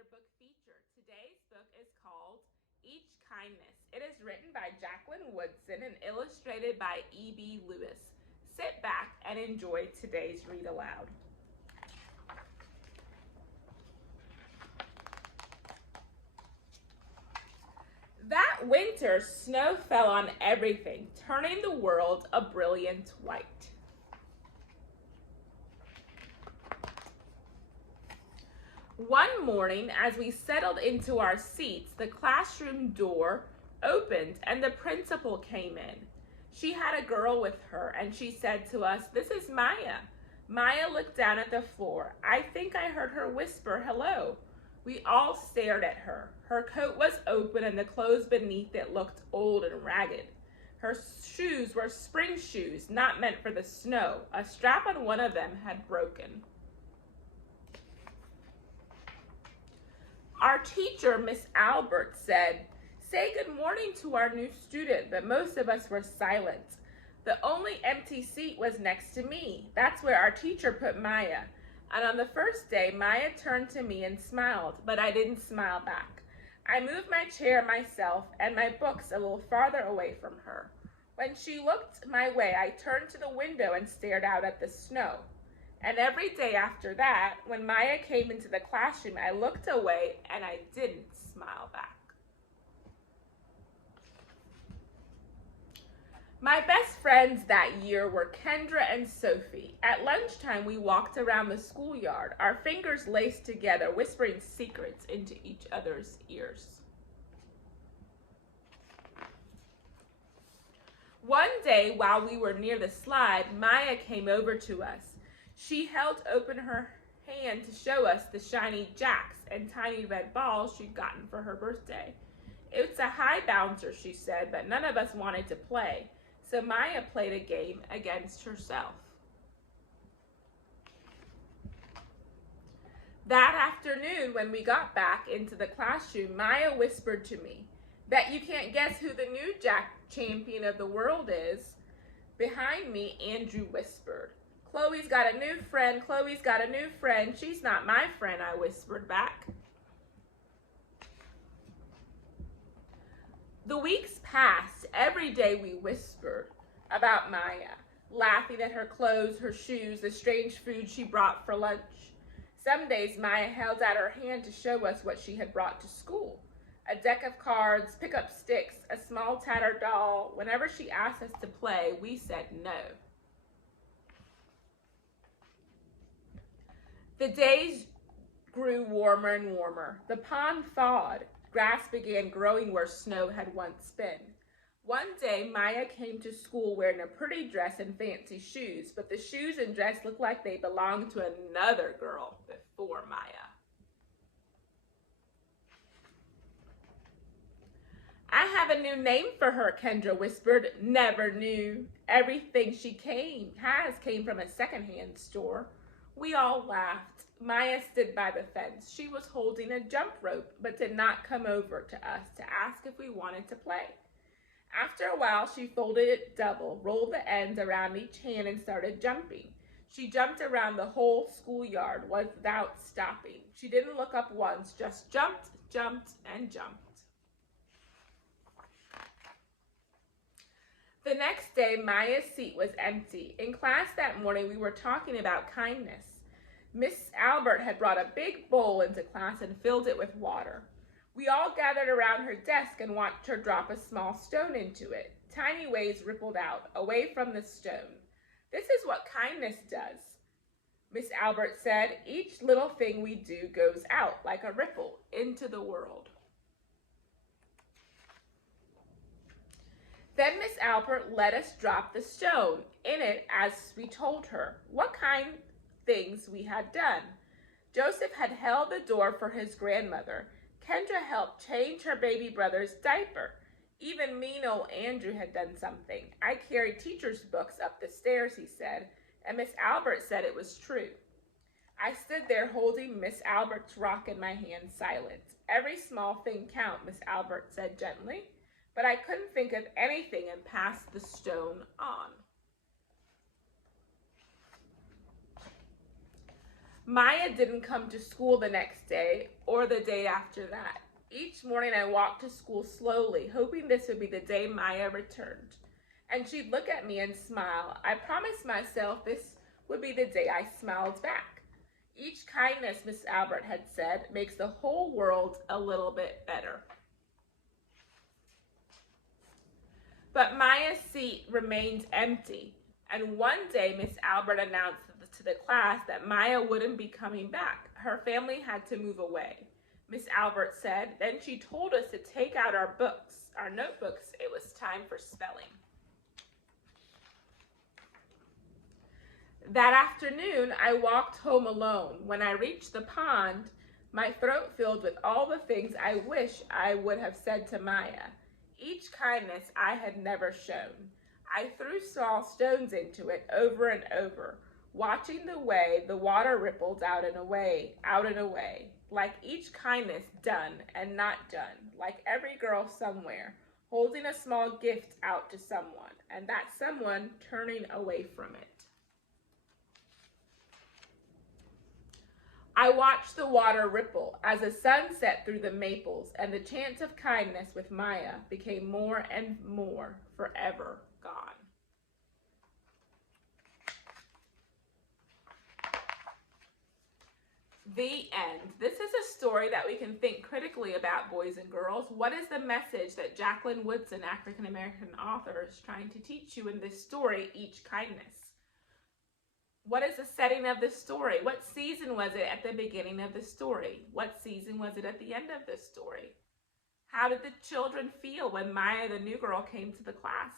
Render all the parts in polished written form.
another book feature. Today's book is called Each Kindness. It is written by Jacqueline Woodson and illustrated by E.B. Lewis. Sit back and enjoy today's read aloud. That winter, snow fell on everything, turning the world a brilliant white. One morning, as we settled into our seats, the classroom door opened and the principal came in. She had a girl with her and she said to us, "This is Maya." Maya looked down at the floor. I think I heard her whisper, "Hello." We all stared at her. Her coat was open and the clothes beneath it looked old and ragged. Her shoes were spring shoes, not meant for the snow. A strap on one of them had broken. Our teacher, Miss Albert, said, "Say good morning to our new student," but most of us were silent. The only empty seat was next to me. That's where our teacher put Maya. And on the first day, Maya turned to me and smiled, but I didn't smile back. I moved my chair myself and my books a little farther away from her. When she looked my way, I turned to the window and stared out at the snow. And every day after that, when Maya came into the classroom, I looked away and I didn't smile back. My best friends that year were Kendra and Sophie. At lunchtime, we walked around the schoolyard, our fingers laced together, whispering secrets into each other's ears. One day, while we were near the slide, Maya came over to us. She held open her hand to show us the shiny jacks and tiny red balls she'd gotten for her birthday. "It's a high bouncer," she said, but none of us wanted to play. So Maya played a game against herself. That afternoon, when we got back into the classroom, Maya whispered to me, "Bet you can't guess who the new Jack champion of the world is." Behind me, Andrew whispered, "Chloe's got a new friend, Chloe's got a new friend." "She's not my friend," I whispered back. The weeks passed. Every day we whispered about Maya, laughing at her clothes, her shoes, the strange food she brought for lunch. Some days Maya held out her hand to show us what she had brought to school. A deck of cards, pick-up sticks, a small tattered doll. Whenever she asked us to play, we said no. The days grew warmer and warmer. The pond thawed. Grass began growing where snow had once been. One day, Maya came to school wearing a pretty dress and fancy shoes, but the shoes and dress looked like they belonged to another girl before Maya. "I have a new name for her," Kendra whispered. "Never knew. Everything she came from a secondhand store." We all laughed. Maya stood by the fence. She was holding a jump rope, but did not come over to us to ask if we wanted to play. After a while, she folded it double, rolled the ends around each hand, and started jumping. She jumped around the whole schoolyard without stopping. She didn't look up once, just jumped, jumped, and jumped. The next day, Maya's seat was empty. In class that morning, we were talking about kindness. Miss Albert had brought a big bowl into class and filled it with water. We all gathered around her desk and watched her drop a small stone into it. Tiny waves rippled out, away from the stone. "This is what kindness does," Miss Albert said. "Each little thing we do goes out like a ripple into the world." Then Miss Albert let us drop the stone in it as we told her what kind things we had done. Joseph had held the door for his grandmother. Kendra helped change her baby brother's diaper. Even mean old Andrew had done something. "I carried teacher's books up the stairs," he said, and Miss Albert said it was true. I stood there holding Miss Albert's rock in my hand, silent. "Every small thing counts," Miss Albert said gently, but I couldn't think of anything and passed the stone on. Maya didn't come to school the next day or the day after that. Each morning I walked to school slowly, hoping this would be the day Maya returned. And she'd look at me and smile. I promised myself this would be the day I smiled back. Each kindness, Miss Albert had said, makes the whole world a little bit better. But Maya's seat remained empty, and one day Miss Albert announced to the class that Maya wouldn't be coming back. Her family had to move away. Miss Albert said, then she told us to take out our books, our notebooks. It was time for spelling. That afternoon, I walked home alone. When I reached the pond, my throat filled with all the things I wish I would have said to Maya. Each kindness I had never shown. I threw small stones into it over and over, watching the way the water rippled out and away, like each kindness done and not done, like every girl somewhere, holding a small gift out to someone, and that someone turning away from it. I watched the water ripple as the sun set through the maples, and the chance of kindness with Maya became more and more forever gone. The end. This is a story that we can think critically about, boys and girls. What is the message that Jacqueline Woodson, African-American author, is trying to teach you in this story, Each Kindness? What is the setting of the story? What season was it at the beginning of the story? What season was it at the end of the story? How did the children feel when Maya, the new girl, came to the class?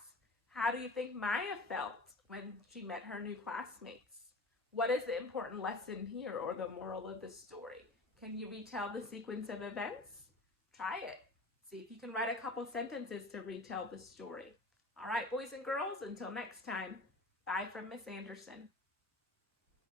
How do you think Maya felt when she met her new classmates? What is the important lesson here, or the moral of the story? Can you retell the sequence of events? Try it. See if you can write a couple sentences to retell the story. All right, boys and girls, until next time, bye from Miss Anderson.